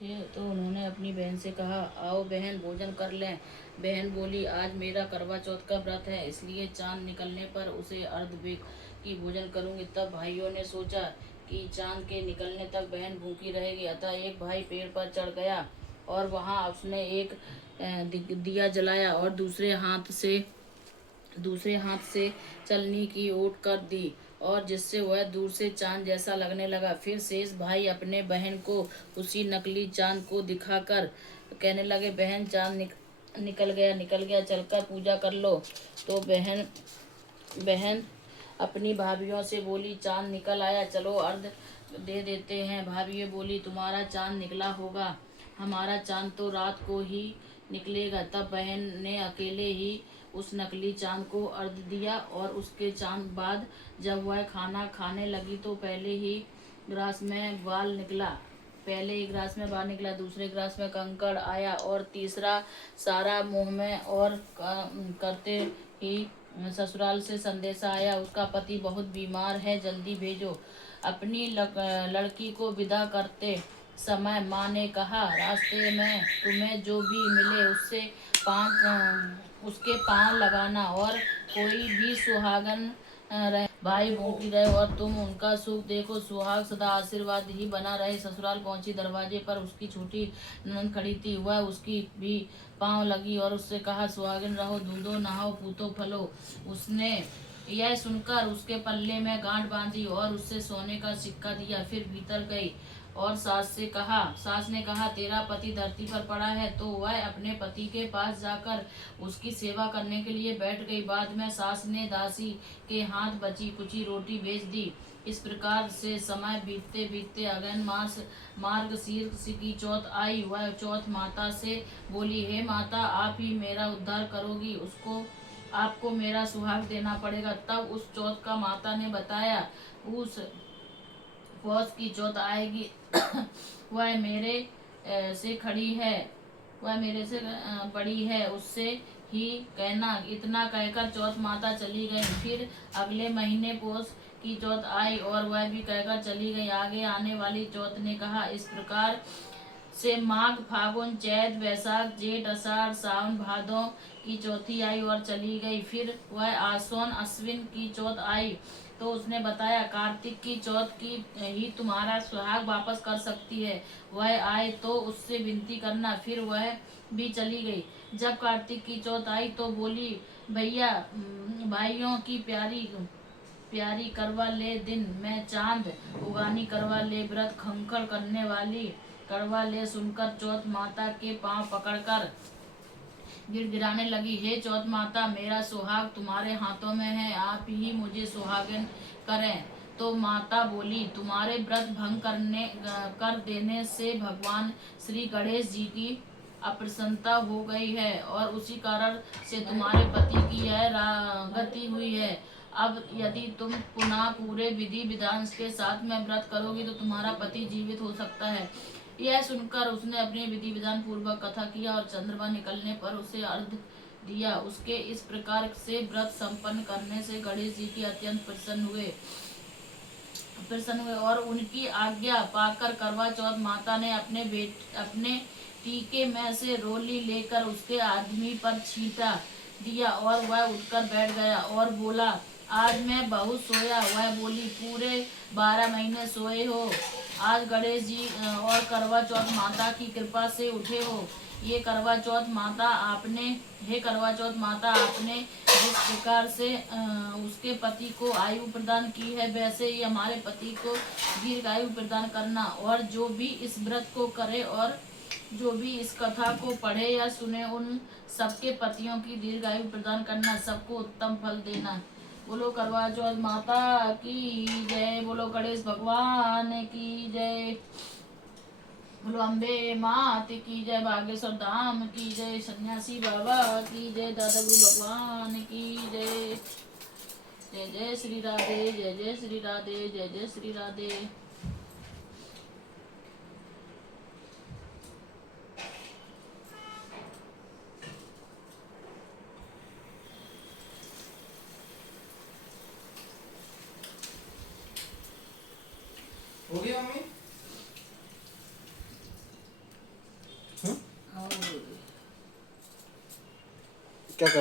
थे तो उन्होंने अपनी बहन से कहा, आओ बहन भोजन कर लें। बहन बोली, आज मेरा करवा चौथ का व्रत है, इसलिए चांद निकलने पर उसे अर्ध की भोजन करूंगी। तब भाइयों ने सोचा कि चांद के निकलने तक बहन भूखी रहेगी, अतः एक भाई पेड़ पर चढ़ गया और वहां उसने एक दिया जलाया और दूसरे हाथ से चलनी की ओट कर दी और जिससे वह दूर से चांद जैसा लगने लगा। फिर शेष भाई अपने बहन को उसी नकली चांद को दिखाकर कहने लगे, बहन चांद निकल गया, चलकर पूजा कर लो। तो बहन बहन अपनी भाभीियों से बोली, चांद निकल आया, चलो अर्घ दे देते हैं। भाभी बोली, तुम्हारा चांद निकला होगा, हमारा चांद तो रात को ही निकलेगा। तब बहन ने अकेले ही उस नकली चांद को अर्घ दिया और उसके चांद बाद जब वह खाना खाने लगी तो पहले एक ग्रास में बाल निकला, दूसरे ग्रास में कंकड़ आया और तीसरा सारा मुंह में, और करते ही ससुराल से संदेशा आया, उसका पति बहुत बीमार है, जल्दी भेजो। अपनी लड़की को विदा करते समय माँ ने कहा, रास्ते में तुम्हें जो भी मिले उसके पांव लगाना और कोई भी सुहागन रहे, भाई भूखी रहे और तुम उनका सुख देखो, सुहाग सदा आशीर्वाद ही बना रहे। ससुराल पहुंची, दरवाजे पर उसकी छोटी ननद खड़ी थी, वह उसकी भी पांव लगी और उससे कहा, सुहागिन रहो, दूधो नहाओ, पूतो फलो। उसने यह सुनकर उसके पल्ले में गांठ बांधी और उससे सोने का सिक्का दिया, फिर भीतर गई और सास ने कहा, तेरा पति धरती पर पड़ा है। तो वह अपने पति के पास जाकर उसकी सेवा करने के लिए बैठ गई। बाद में सास ने दासी के हाथ बची कुची रोटी भेज दी। इस प्रकार से समय बीतते बीतते अगहन मास मार्गशीर्ष की चौथ आई। वह चौथ माता से बोली, हे माता, आप ही मेरा उद्धार करोगी, उसको आपको मेरा सुहाग देना पड़ेगा। तब उस चौथ का माता ने बताया, उस पौष की चौथ आएगी वह मेरे से खड़ी है, वह मेरे से बड़ी है, उससे ही कहना। इतना कहकर चौथ माता चली गई। फिर अगले महीने पौष की चौथ आई और वह भी कहकर चली गई। आगे आने वाली चौथ ने कहा, इस प्रकार से माघ फागुन चैत वैशाख जेठ अषाढ़ सावन भादों की चौथी आई और चली गई। फिर वह आसोन अश्विन की चौथ आई तो उसने बताया, कार्तिक की चौथ की ही तुम्हारा सुहाग वापस कर सकती है, वह आए तो उससे विनती करना। फिर वह भी चली गई। जब कार्तिक की चौथ आई तो बोली, भैया भाइयों की प्यारी प्यारी करवा ले दिन में चांद उगानी करवा ले व्रत खंखड़ करने वाली करवा ले। सुनकर चौथ माता के पांव पकड़कर गिड़गिड़ाने लगी, हे चौथ माता, मेरा सुहाग तुम्हारे हाथों में है, आप ही मुझे सुहागिन करें। तो माता बोली, तुम्हारे व्रत भंग कर देने से भगवान श्री गणेश जी की अप्रसन्नता हो गई है और उसी कारण से तुम्हारे पति की यह गति हुई है। अब यदि तुम पुनः पूरे विधि विधान के साथ में व्रत करोगी तो तुम्हारा पति जीवित हो सकता है। यह सुनकर उसने अपने विधि विधान पूर्वक कथा किया और चंद्रमा निकलने पर उसे अर्घ दिया। उसके इस प्रकार से व्रत संपन्न करने से गणेश जी की अत्यंत प्रसन्न हुए और उनकी आज्ञा पाकर करवा चौथ माता ने अपने टीके में से रोली लेकर उसके आदमी पर छींटा दिया और वह उठकर बैठ गया और बोला, आज मैं बहुत सोया। वह बोली, पूरे 12 महीने सोए हो, आज गणेश जी और करवा चौथ माता की कृपा से उठे हो। ये करवा चौथ माता आपने हे करवा चौथ माता, आपने जिस प्रकार से उसके पति को आयु प्रदान की है, वैसे ही हमारे पति को दीर्घ आयु प्रदान करना। और जो भी इस व्रत को करे और जो भी इस कथा को पढ़े या सुने, उन सबके पतियों की दीर्घ आयु प्रदान करना, सबको उत्तम फल देना। बोलो करवा चौथ माता की जय, बोलो गणेश भगवान की जय, बोलो अम्बे मात की जय, बागेश्वर धाम की जय, सन्यासी बाबा की जय, दादा गुरु भगवान की जय। जय जय श्री राधे, जय जय श्री राधे, जय जय श्री राधे। हो गई मम्मी? हम्म? और क्या कर